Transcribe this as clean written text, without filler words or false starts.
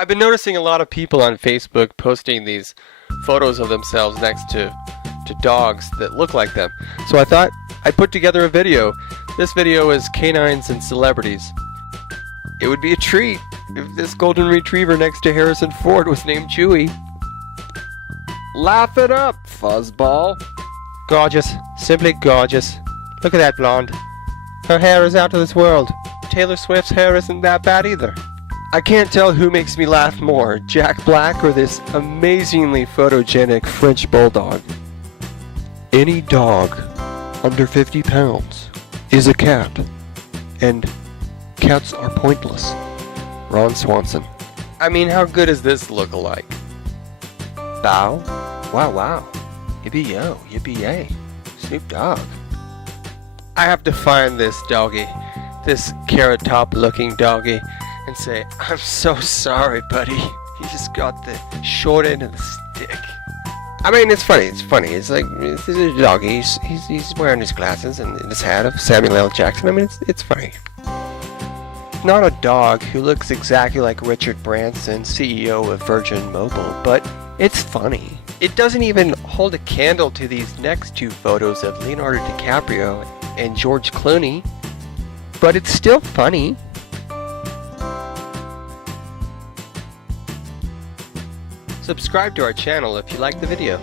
I've been noticing a lot of people on Facebook posting these photos of themselves next to dogs that look like them. So I thought I'd put together a video. This video is canines and celebrities. It would be a treat if this golden retriever next to Harrison Ford was named Chewy. Laugh it up, fuzzball. Gorgeous. Simply gorgeous. Look at that blonde. Her hair is out of this world. Taylor Swift's hair isn't that bad either. I can't tell who makes me laugh more, Jack Black or this amazingly photogenic French bulldog. Any dog under 50 pounds is a cat, and cats are pointless. Ron Swanson. I mean, how good is this look-alike? Bow? Wow, wow. Yippee-yo, yippee-yay. Snoop Dogg. I have to find this doggy, this carrot top looking doggy, and say, I'm so sorry, buddy. He just got the short end of the stick. I mean, it's funny. It's like, this is a doggy. He's wearing his glasses and his hat of Samuel L. Jackson. I mean, it's funny. Not a dog who looks exactly like Richard Branson, CEO of Virgin Mobile, but it's funny. It doesn't even hold a candle to these next two photos of Leonardo DiCaprio and George Clooney, but it's still funny. Subscribe to our channel if you like the video.